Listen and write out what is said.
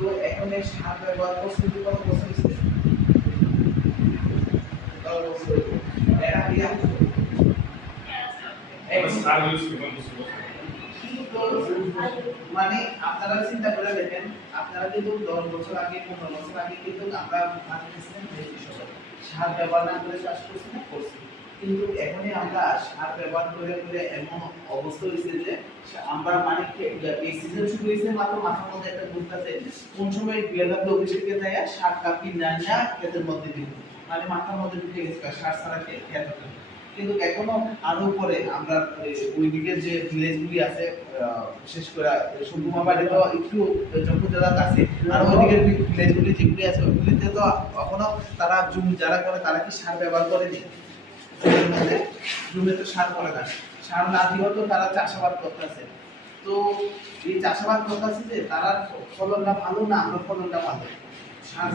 তো এখন এই সার ব্যবহার করছে কত বছর হয়েছে? 10 বছর। এর আগে মানে আপনারা চিন্তা করে দেখেন, আপনারা কিন্তু 10 বছর আগে 15 বছর আগে কিন্তু আমরা মাটিতে ছিলাম যে কৃষক, সার ব্যবহার না করে চাষ করছি না করছি, কিন্তু এখনই আমরা সার ব্যবহার করে করে এমন অবস্থা হয়েছে যে আমরা মানে এই সিজন শুরু হয়েছে মাত্র মাথার মধ্যে একটা ঘুরতেছে কোন সময় বিয়ালাতে অফিস থেকে যায় সার কাপি না না ক্ষেতের মধ্যে দিব, মানে মাথার মধ্যে ঢুকে গেছে সার ছাড়া খেতে হবে। কিন্তু এখনো আরো পরে আমরা ওই দিকের যে ভিলেজগুলি আছে বিশেষ করে সুকুমা বাড়ি তো একটু জম্মুজেলার কাছে, আর ওই দিকের ভিলেজগুলি যেগুলি আছে ওইগুলিতে তো এখনো তারা জমি যারা করে তারা কি সার ব্যবহার করেনি, জমিতে সার করে না, সার না দিয়েও তো তারা চাষাবাদ করতেছে। তো এই চাষাবাদ করতেছে যে তারা ফলনটা ভালো না আমরা ফলনটা ভালো, সার